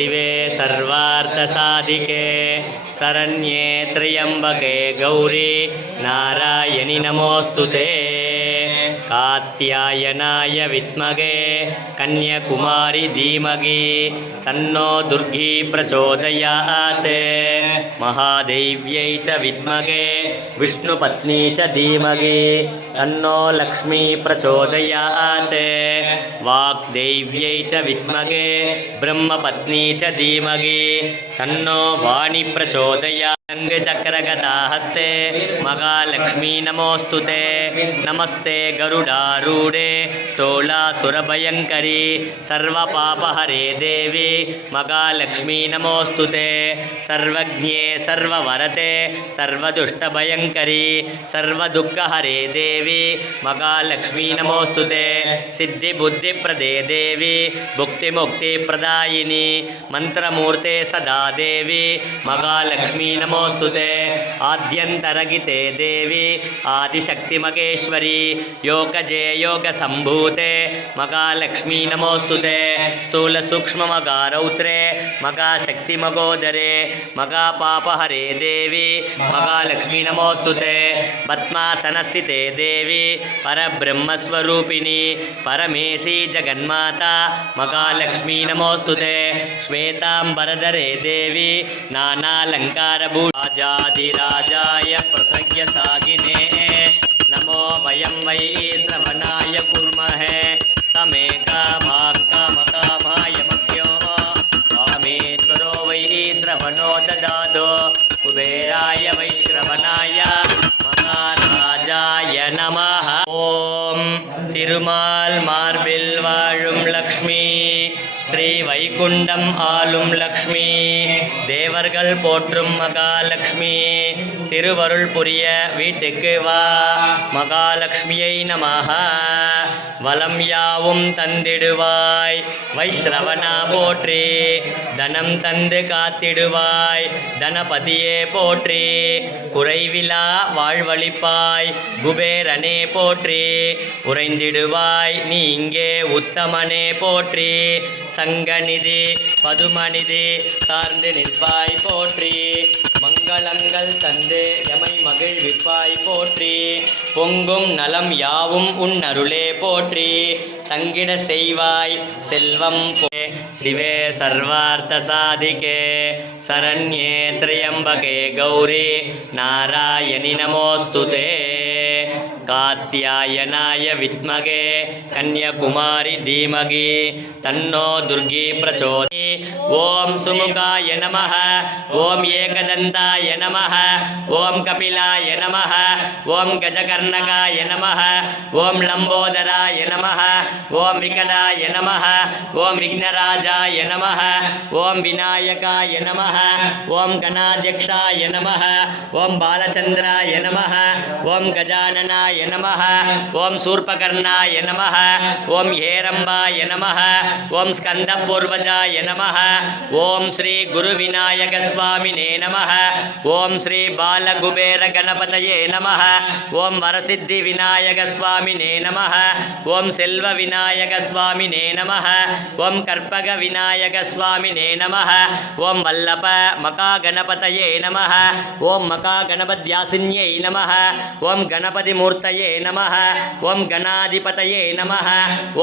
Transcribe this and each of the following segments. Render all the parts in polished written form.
शिवे सर्वार्थसाधिके शरण्ये त्र्यम्बके गौरी नारायणि नमोऽस्तुते। कात्यायनाय विद्महे कन्याकुमारी धीमहि तन्नो दुर्गी प्रचोदयात्। महादेव्यै च विद्महे विष्णुपत्नी च धीमहि तन्नो लक्ष्मी प्रचोदयात्। वाग्देव्यै च विद्महे ब्रह्मपत्नी च धीमहि तन्नो वाणी प्रचोदयात्। चक्रगदाहस्ते महालक्ष्मी नमोस्तुते। नमस्ते गरुडारूढे तोलासुरभयङ्करी सर्वपापहरे देवी महालक्ष्मी नमोस्तुते। सर्वज्ञे सर्ववरते सर्वदुष्टभयङ्करी सर्वदुःखहरे देवी महालक्ष्मी नमोस्तुते। सिद्धिबुद्धिप्रदे देवी भुक्तिमुक्तिप्रदायिनी मन्त्रमूर्ते सदा देवी महालक्ष्मी नमोस्तुते। आद्यन्तरगिते देवी आदिशक्तिमहेश्वरी योगजे योगसम्भूते महालक्ष्मी नमोस्तुते। स्थूलसूक्ष्ममगारौत्रे महाशक्तिमगोदरे महापापहरे देवी महालक्ष्मी नमोस्तुते। पद्मासनस्थिते देवी परब्रह्मस्वरूपिणी परमेशी जगन्माता महालक्ष्मी नमोस्तुते। श्वेताम्बरधरे देवी नानालङ्कारभूषिते राजाधिराजाय प्रसज्ञसागिने नमो वयं वै श्रवणाय कुर्महे समे कामां कामकामाय मह्यो कामेश्वरो वै श्रवणो ददातु कुबेराय वै श्रवणाय महाराजाय नमः। ओम तिरुमाल मार्बिल वाழும் लक्ष्मी ஸ்ரீ வைகுண்டம் ஆளும் லக்ஷ்மி தேவர்கள் போற்றும் மகாலட்சுமி திருவருள் புரிய வீட்டுக்கு வா மகாலட்சுமியை நமஹ. வலம் யாவும் தந்திடுவாய் வைஷ்ரவணா போற்றி தனம் தந்து காத்திடுவாய் தனபதியே போற்றி குறைவிலா வாழ்வழிப்பாய் குபேரனே போற்றி உறைந்திடுவாய் நீ இங்கே உத்தமனே போற்றி சங்கநிதி பதுமநிதி சார்ந்து நிற்பாய் போற்றி மங்களங்கள் தந்து எமை மகிழ்விப்பாய் போற்றி பொங்கும் நலம் யாவும் உன் அருளே போற்றி தங்கிட செய்வாய் செல்வம் சிவே சர்வார்த்த சாதிகே சரண்யே த்ரியம்பகே கௌரி நாராயணி நமோஸ்துதே. कात्यायनाय विद्महे कन्याकुमारी धीमहि तन्नो दुर्गी प्रचोदयात्। ओम सुमुखाय नमः ओम एकदन्ताय नमः ओम कपिलाय नमः ओम गजकर्णकाय नमः ओम लंबोदराय नमः ओम विकटाय नमः ओम विघ्नराजाय नमः ओम विनायकाय नमः ओम गणाध्यक्षाय नमः ओम बालचंद्राय नमः ओम गजाननाय नमः ओम शूर्पकर्णाय नमः ओम हेरंबाय नमः ओम स्कंदपूर्वजाय नमः ओम श्री गुरुविनायक स्वामिने नमः ओम श्री बालकुबेर गणपतये नमः ओम वरसिद्धि विनायक स्वामिने नमः ओम सेल्व विनायक स्वामिने नमः ओम कर्पग विनायक स्वामिने नमः ओम वल्लभ मका गणपतये नमः ओम मका गणपत्यासिन्यै नमः ओम गणपति मूर्तये नमः ओम गणाधिपतये नमः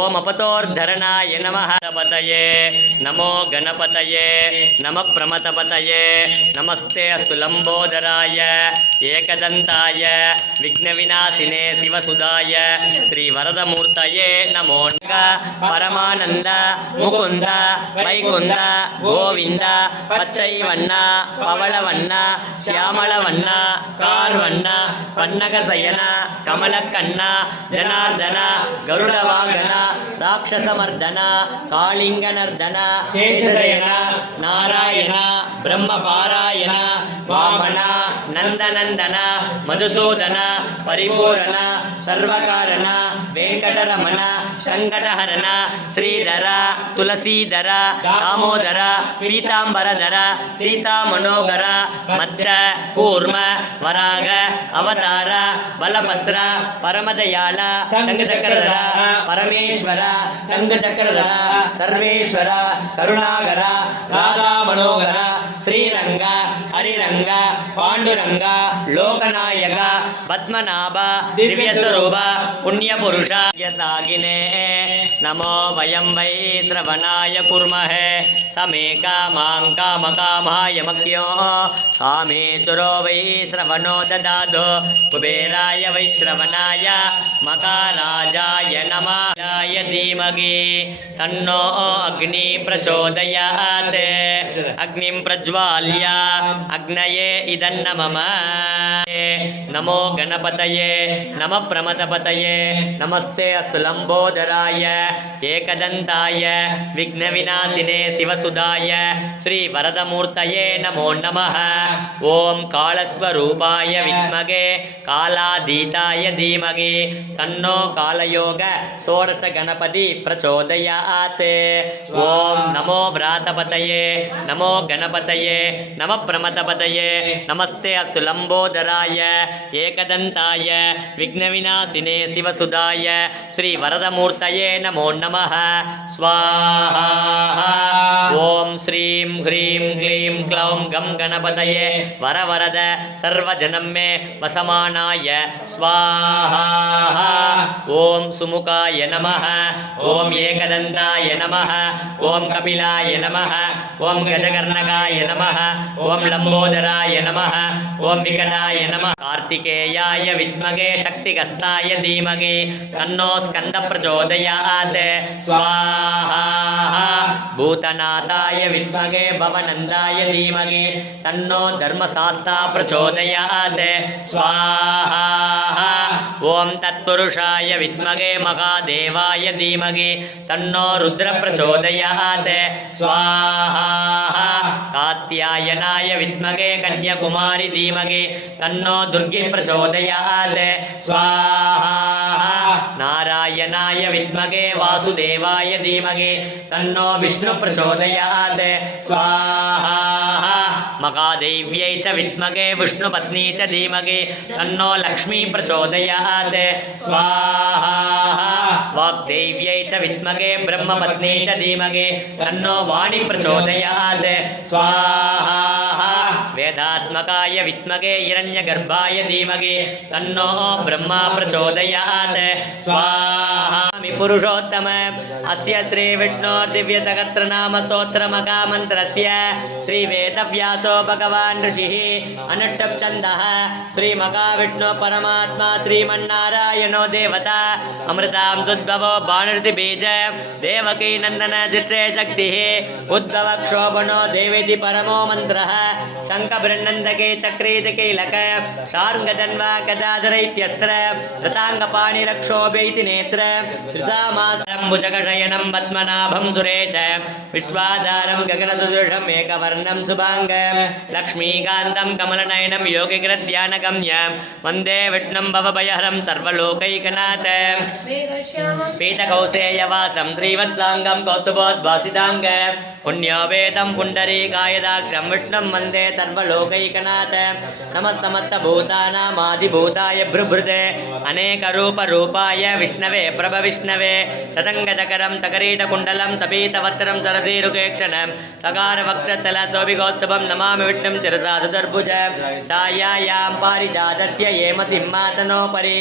ओम अपतोर्धरणाय नमः पतये नमो गणपतये नमः प्रमथपतये नमस्ते अस्तु लंबोदराय एकदंताय विघ्नविनाशिने शिवसुधाय श्रीवरदमूर्तये नमो परमानंद मुकुंद वैकुंद गोविंद पच्चैवण्ण पवळवण्ण श्यामळवण्ण कार्वण्ण पन्नगशयन कमलकण्ण जनार्दन गरुडवाहन राक्षसमर्दन कालिंगनर्दन शेषशयन नारायण ब्रह्मपारायण वामन नंदनंदन मधुसूदन परिपूरण सर्वकारण वेंकटरमण संकटहरण श्रीधर तुलसीधर दामोदर पीतांबरधर सीता मनोहर मत्स्य कूर्म वराग अवतार बलभद्र परमदयाल शंखचक्रधर परमेश्वर शंखचक्रधर सर्वेश्वर करुणाकर राधा मनोहर श्रीरंग हरिरंग पांडुरंग लोकनायक पद्मनाभ दिव्यस्वरूप पुण्यपुरुष यतागिने नमो वयं वै श्रवणाय कुर्महे समे कामां कामकामाय मक्यो कामेश्वरो वै श्रवणो ददातु कुबेराय वै श्रवणाय मकाराजाय नमः धीमहि तन्नो अग्नि प्रचोदयात् अग्निं प्रज्वाल्य अग्नये इदन्नमम नमो गणपतये नमः प्रमथपतये नमस्ते अस्तु लंबोदराय एकदन्ताय विघ्नविनाशिने शिवसुधाय श्रीवरदमूर्तये नमो नमः ओम कालस्वरूपाय विद्महे कालातीताय धीमहि तन्नो कालयोग षोडश गणपति प्रचोदयात् ओम नमो व्रातपतये नमो गणपतये नमः प्रमथपतये नमस्ते अस्तु लंबोदराय एकदन्ताय विघ्नविनाशिने शिवसुधाय श्रीवरदमूर्तये नमो नमः स्वाहा ओम श्रीं ह्रीं क्लीं क्लौं गं गणपतये वरवरद सर्वजनं मे वसमानाय स्वाहा ओम सुमुखाय नमः ओम एकदन्ताय नमः ओम कपिलाय नमः ओम गजकर्णकाय नमः ओम लंबोदराय नमः ओम विकटाय नमः कार्तिकेयाय विद्महे शक्तिगस्ताय धीमहि तन्नो स्कंद प्रचोदयात् स्वाहा भूतनाथाय विद्महे भवनन्दाय धीमहि तन्नो धर्मशास्ता प्रचोदयात् स्वाहा ओम तत्पुरुषाय विद्महे महादेवाय धीमहि तन्नो रुद्र प्रचोदयात् स्वाहा कात्यायनाय विद्महे कन्याकुमारी धीमहि तन्नो दुर्गे प्रचोदयात् स्वाहा नारायणाय विद्महे वासुदेवाय धीमहि तन्नो विष्णु प्रचोदयात् स्वाहा महादेव्यै च विद्महे विष्णुपत्नी च धीमहि तन्नो लक्ष्मी प्रचोदयात् स्वाहा वाग्देव्यै च विद्महे ब्रह्मपत्नी च धीमहि तन्नो वाणी प्रचोदयात् स्वाहा वेदात्मकाय विद्महे हिरण्यगर्भाय धीमहि तन्नो ब्रह्मा प्रचोदयात् स्वाहा पुरुषोत्तम अस्य श्री विष्णु दिव्य सहस्रनाम स्तोत्र महामन्त्रस्य श्री वेदव्यासो भगवान् ऋषिः अनुष्टुप् छन्दः श्री महाविष्णु परमात्मा श्रीमन्नारायणो देवता अमृतां सुद्भवो बाणर्ति बीज देवकी नन्दन चित्रे शक्तिः उद्भव क्षोभनो देवेति परमो मन्त्रः शङ्खबृन्नन्दके चक्रीति कीलक शार्ङ्गधन्वा गदाधर इत्यस्त्र रताङ्गपाणिरक्षोभे इति नेत्र त्रिसामात्रं भुजगशयनं पद्मनाभं सुरेश विश्वाधारं गगनदुदृशम् एकवर्णं शुभाङ्गं लक्ष्मीकान्तं कमलनयनं योगिग्रध्यानगम्यं वन्दे विष्णुं भवभयहरं सर्वलोकैकनाथं पीतकौसेयवासं श्रीवत्साङ्गं कौस्तुभोद्भासिताङ्गं पुण्योपेतं पुण्डरीकायदाक्षं विष्णुं वन्दे सर्वलोकैकनाथं नमः समस्तभूतानामादिभूताय भृभृते अनेकरूपरूपाय विष्णवे प्रभविष्णवे सतङ्गचकरं सकरीटकुण्डलं तपीतवस्त्रं सरसीरुकेक्षणं सकारवक्षस्थलशोभिगोत्सवं नमामि विष्णुं चिरसाधुदर्भुजं छायायां पारिजातस्य हेम सिंहासनोपरि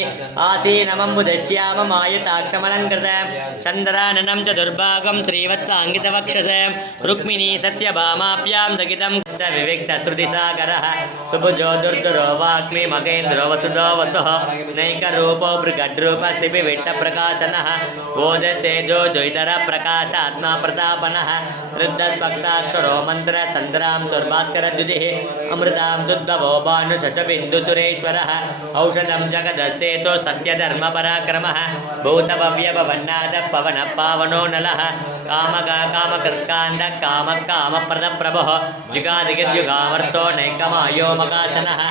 आसीनमम्बुदश्याममायताक्षमलङ्कृतं चन्द्राननं च दुर्भागं श्रीवत्साङ्गितवक्षसं रुक्मिणी सत्यभामाभ्यां सहितं विविक्तश्रुतिसागरः सुभुजो दुर्धरो वाक्मी महेन्द्रो वसुधो वसुः नैकरूपो बृहद्रूपशिबिविट्टप्रकाशनः ओजतेजो द्वैतर प्रकाशात्मा प्रतापनः रुद्धस्पक्ताक्षरो मन्त्र चन्द्रां सुर्भास्करद्युतिः अमृतां सुद्भवो भानुशशबिन्दुसुरेश्वरः औषधं जगदस्येतो सत्यधर्मपराक्रमः भूतभव्यभवन्नाथः पवनः पावनो नलः कामक कामकृत्कान्द कामः कामप्रदप्रभुः जुगादिगद्युगावर्तो नैकमायो मकासनः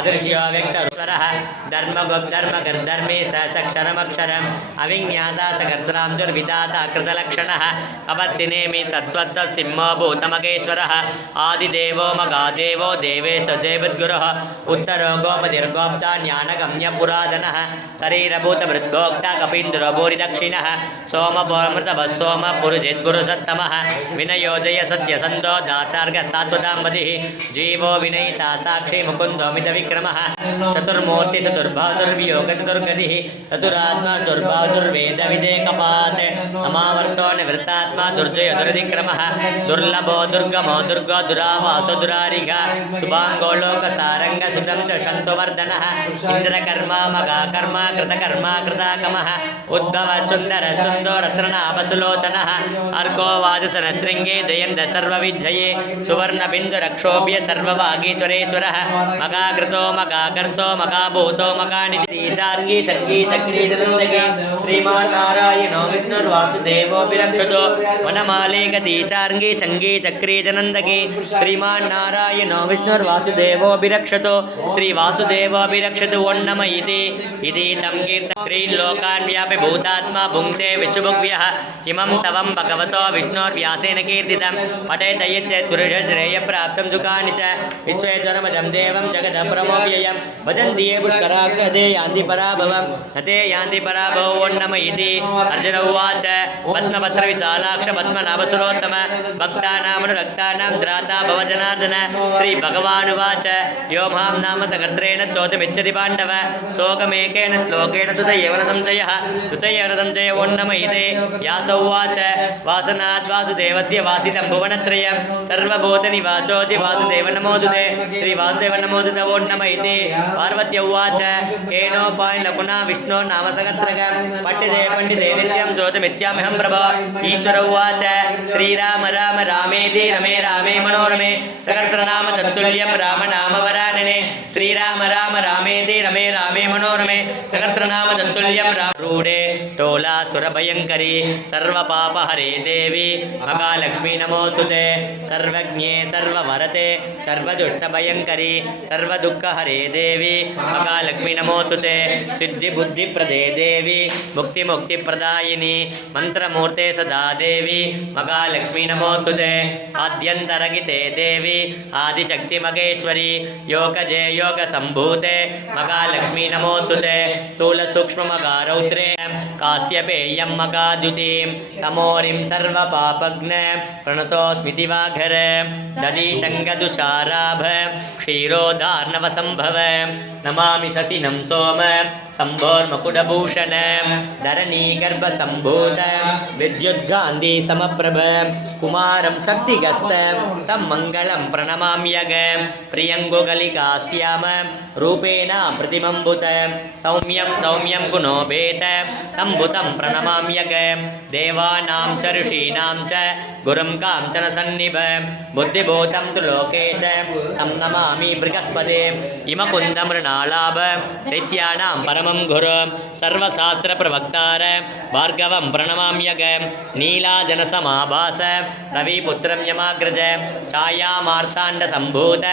अदृश्यो व्यक्तरूपरः धर्मगुप्धर्मगर्धर्मे सक्षरमक्षरम् अविज्ञाता च कर्त्रां दुर्विधाता कृतलक्षणः कपत्तिनेमि तत्त्वसिंहो भूतमगेश्वरः आदिदेवो मगादेवो देवेश देवद्गुरुः उत्तरो गोपतिर्गोप्ता ज्ञानगम्यपुरातनः शरीरभूतभृद्भोक्ता कपीन्द्रो भूरिदक्षिणः सोमपोमृतभः सोमपुरुजिद्गुरुसत्तमः विनयोजय सत्यसन्धो दासार्गसात्वताम्बतिः जीवो विनयिता साक्षी मुकुन्दो मितविक्रमः चतुर्मूर्ति चतुर्भावदुर्वियोगचतुर्गतिः चतुरात्मा दुर्भावदुर्वेदविदेकपात् अमावर्तो निवृत्तात्मा दुर्जय दुर्विक्रमः दुर्लभो दुर्गमो दुर्गो दुरावासो दुरारिगा शुभाङ्गो लोकसारङ्ग सुदन्त शन्तुवर्धनः इन्द्रकर्मा मगाकर्मा कृतकर्मा कृताकमः उद्भव सुन्दर सुन्दो रत्ननाभसुलोचनः अर्को वाजसन शृङ्गे जयन्त सर्वविजये सुवर्णबिन्दुरक्षोभ्य सर्वभागीश्वरेश्वरः मगाकृतो मगाकर्तो मगाभूतो मगानिधि शार्गी चक्री चक्री चतुर्दगे श्रीमान् नारायणो विष्णुर्वासुदेवो विरक्षतो वनमाले गति शार्गी चङ्गी चक्री जनन्दगे श्रीमान् नारायणो विष्णुर्वासुदेवो विरक्षतो श्रीवासुदेवो विरक्षतु वन्नम इति तं कीर्तन त्रीलोकान् व्यापि भूतात्मा भुङ्क्ते विशुभुग्भ्यः इमं तवं भगवतो विष्णोर्व्यासेन कीर्तितं पठेत यच्चेत् पुरुषश्रेयप्राप्तं सुखानि च विश्वेश्वरमजं देवं जगदप्रमोऽव्ययं भजन्ति ये पुष्कराग्रदे यान्ति पराभवं न ते यान्ति पराभवो नम इति अर्जुन उवाच पद्मपत्रविशालाक्ष पद्मनाभसुरोत्तम भक्तानामनुरक्तानां त्राता भवजनार्दन श्रीभगवानुवाच यो मां नाम सकर्त्रेण स्तोतुमिच्छति पाण्डव शोकमेकेन श्लोकेन तुतयेव न संशयः तुतयेव न संशयो नम इति व्यास उवाच वासनात् वासुदेवस्य वासितं भुवनत्रयं सर्वभूतनिवासोऽसि वासुदेव नमोऽस्तुते श्रीवासुदेव नमोऽस्तुते वो नम इति पार्वत्य उवाच केनोपायेन लघुना विष्णो नाम सहस्रकं पठ्यते पण्डिते नित्यं श्रोतुमिच्छाम्यहं प्रभो ईश्वर उवाच श्रीराम राम रामेति रमे रामे मनोरमे सहस्रनाम तत्तुल्यं राम नाम वरानने श्रीराम राम रामेति रमे रामे मनोरमे सहस्रनाम तत्तुल्यं राम रूढे टोला सुरभयङ्करी सर्वपापहरे देवी महालक्ष्मी नमोस्तुते सर्वज्ञे सर्ववरते सर्वदुष्टभयङ्करी सर्वदुःखहरे देवी महालक्ष्मी नमोस्तुते सिद्धिबुद्धिप्रदे देवी मुक्तिमुक्तिप्रदायिनी मंत्रमूर्ते सदा देवी महालक्ष्मी नमोस्तुते आद्यन्तरगिते देवी आदिशक्ति मगेश्वरी योगजे योगसम्भूते महालक्ष्मी नमोस्तुते स्थूलसूक्ष्ममगारौद्रे काश्यपेयं मगाद्युतिं तमोरिं सर्वपापघ्न प्रणतोऽस्मिति वाघर दधिशङ्गदुषाराभ क्षीरोदार्णवसम्भव नमामि सतिनं सोम संभोर्मकुटभूषण धरणीगर्भसम्भूत विद्युद्गान्धी समप्रभ कुमारं शक्तिगस्त तं मङ्गलं प्रणमाम्यग प्रियङ्गुगलिकास्याम रूपेण प्रतिमम्बुत सौम्यं सौम्यं गुणोपेत सम्भुतं प्रणमाम्यग देवानां च ऋषीणां च गुरुं काञ्चन सन्निभ बुद्धिभूतं तु लोकेश तं नमामि बृहस्पते इमकुन्दमृणालाभ दैत्यानां परमं गुरु सर्वशास्त्रप्रवक्तार भार्गवं प्रणमाम्यग नीलाजनसमाभास रविपुत्रं यमाग्रज छायामार्ताण्डसम्भूत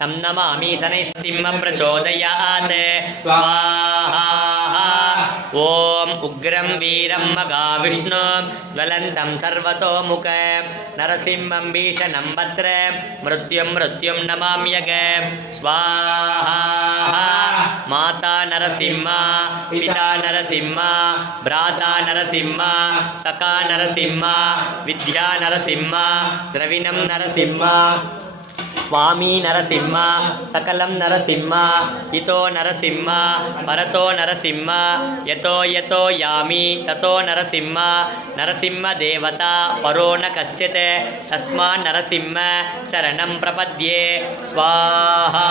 तं नमामि शनैसिंहप्रचोदयात् स्वाहा ॐ उग्रं वीरं मगाविष्णु ज्वलन्तं सर्वतोमुख नरसिंहं भीषणं भद्र मृत्युं नमाम्यग स्वाहा माता नरसिंहा पिता नरसिंहा भ्राता नरसिंहा सखा नरसिंहा विद्या नरसिंहा द्रविणं नरसिंहा स्वामी नरसिंह सकलं नरसिंह हितो नरसिंह परतो नरसिंह यतो यतो यामि ततो नरसिंह नरसिंहदेवता परो न कश्चित् तस्मान् नरसिंह शरणं प्रपद्ये स्वाहा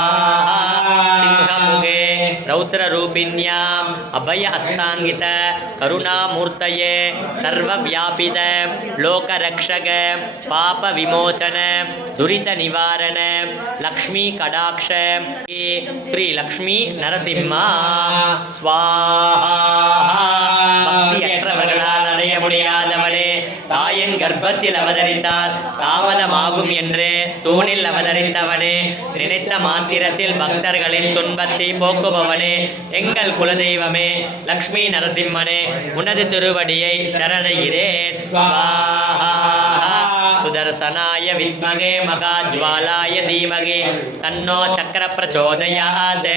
सिंहमुखे रौद्ररूपिण्याम् अभय हस्ताङ्गित करुणामूर्तये सर्वव्यापित लोकरक्षक पापविमोचन दुरितनिवारण लक्ष्मी कटाक्ष श्री लक्ष्मी नरसिंह स्वाहा भक्ति अற்றவர்களால் அடைய முடியாதவனே தாயன் கர்ப்பத்தில் அவதரித்தால் தாமதமாகும் என்று தூணில் அவதரித்தவனே, நினைத்த மாத்திரத்தில் பக்தர்களின் துன்பத்தை போக்குபவனே, எங்கள் குலதெய்வமே லக்ஷ்மி நரசிம்மனே, உனது திருவடியை சரணையிறேன். சுதர்சனாய வித்மகே மகாஜ்வாலாய தீமகி தன்னோ சக்கர பிரச்சோதயாத்.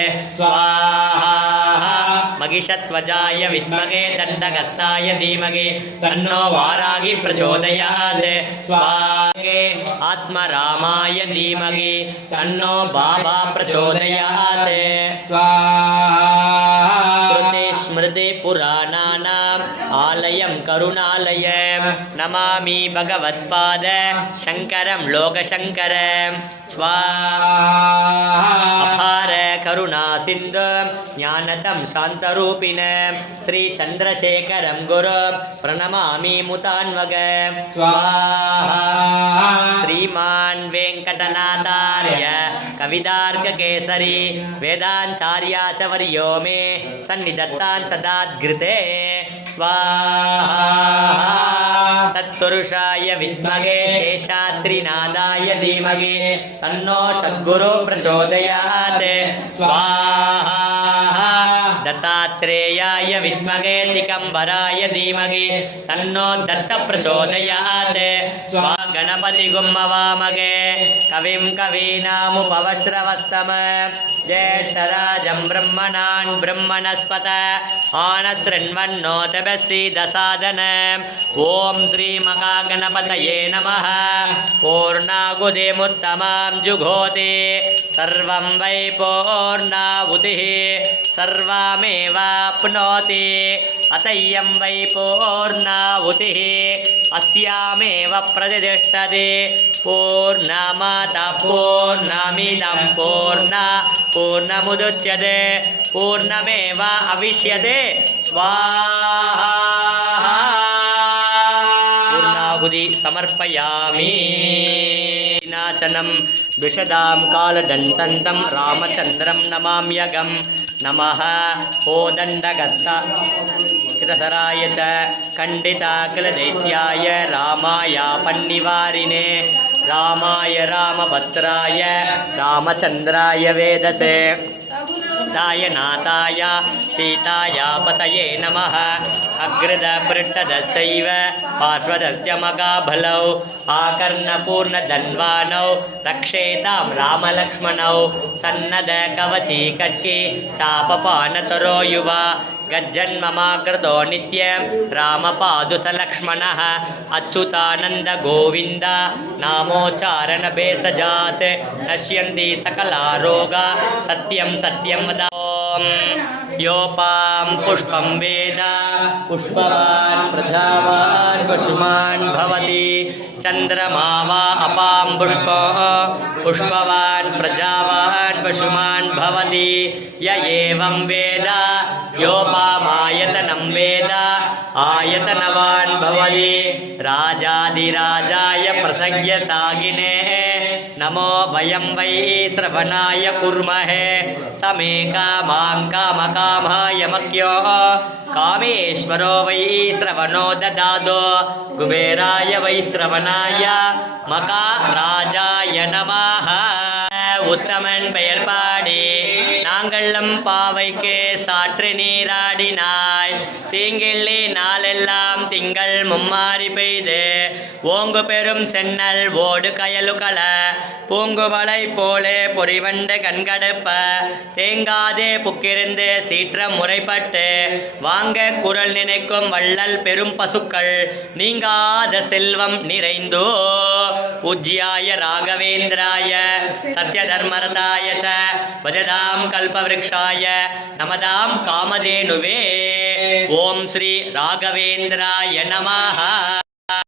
மகிஷத்வஜாய வித்மகே தண்டகஸ்தாய தீமகி தன்னோ வாராகி பிரச்சோதயாத். ஆத்மராமாய தீமகி தன்னோ பாபா பிரச்சோதயாத். ஸ்ருதி ஸ்மிருதி புராணானாம் ஆலயம் கருணாலயம் நமாமி பகவத்பாத சங்கரம் லோகசங்கரம். அபார கருணா சிந்து ஞானதம் சாந்தரூபிணம் ஸ்ரீ சந்திரசேகரம் குரு பிரணமாமி முதான்வக. ஸ்ரீமான் வெங்கடநாதார்ய கவிதார்க்க கேசரி வேதாச்சாரியாச்சவரியோ மே சந்நிதத்தான் சதாத்கிருதே. தத்புருஷாய வித்மகே சேஷாத்ரிநாதாய தீமகி தன்னோ சத்குரு பிரச்சோதயாத். தத்தாத்ரேயாய வித்மகே திகம்பராய தீமகி தன்னோ தத்த பிரச்சோதயாத். கணபதி கும்மவாமகே கவிம் கவீனாமுபவஸ்ரவஸ்தம ஜேஷ்டராஜம் பிரம்மணான் பிரம்மணஸ்பத ஆனத்ரண்வன்னோதபசீதசாதன. ஓம் ஸ்ரீ மகாகணபதயே நமः. பூர்ணாகுதிமுத்தமாம் ஜுகோதி சர்வம் வை பூர்ணாவுதிः சர்வமேவாப்னோதி அதையம் வை பூர்ணாவுதிः அஸ்யாமேவ பிரதிஷ்டதி. பூர்ணமதః பூர்ணமிதம் பூர்ணமுதச்யதே பூர்ணமேவ அவிஷ்யதே. ஸ்வாஹா. பூர்ணாகுதி சமர்ப்பயாமி. விநாசனம் விஷதாம் காலதண்டந்தம் ராமச்சந்திரம் நமாம்யகம். நமः கோதண்டகஸ்தாய ச கண்டிதாகிலதைத்யாய ராமாய பன்னிவாரிணே ராமாய ராமபத்ராய ராமச்சந்திராய வேதசே நாதாய சீதாய பதயே நமः. அக்ரத பிருஷ்டதஸ்தைவ பார்ஷ்வதஸ்ய மகாபலௌ ஆகர்ணபூர்ணதன்வானௌ ரக்ஷேதாம் ராமலக்ஷ்மணௌ சன்னத கவச்சி கட்கி சாபபானதரோ யுவா கஜ்ஜன்மமாக்ருதோ நித்யம் ராமபாதுசலக்ஷ்மணः. அச்சுதானந்த கோவிந்த நாமோச்சாரண பேசஜாத் நஷ்யந்தி சகலாரோகா சத்யம் சத்யம் வத. யோபாம் புஷ்பம் வேத புஷ்பவான் பிரஜாவான் பசுமான் பவதி. சந்திரமா வா அபாம் புஷ்பவான் பிரஜாவான் பசுமான் பவதி. ய ஏவம் வேத யோபாமாயதனம் வேத ஆயதனவான் பவதி. ராஜாதிராஜாய பிரசக்ய சாகினே நமோ வயம் வை ஸ்ரவணாய குர்மஹே. சமே காமாம் காமகாமாய மக்யோ காமேஸ்வரோ வை ஸ்ரவணோ ததாதோ. குபேராய வை ஸ்ரவணாய மகாராஜாய நமः. உத்தமன் பெயர் பாடி நாங்களும் பாவைக்கு சாற்று நீராடினாய். தீங்கிள்ளி நாளெல்லாம் திங்கள் மும்மாறி பெய்து ஓங்கு பெரும் சென்னல் ஓடு கயலுகள பூங்குவளை போலே பொறிவண்டு கண்கடுப்ப. தேங்காதே புக்கிருந்து சீற்றம் முறைப்பட்டு வாங்க குரல் நினைக்கும் வள்ளல் பெரும் பசுக்கள் நீங்காத செல்வம் நிறைந்தோ. பூஜ்யாய ராகவேந்திராய சத்யதர்மரதாய ச பஜதாம் கல்பவ்ருக்ஷாய நமதாம் காமதேனுவே. ஓம் ஸ்ரீ ராகவேந்திராய நமः.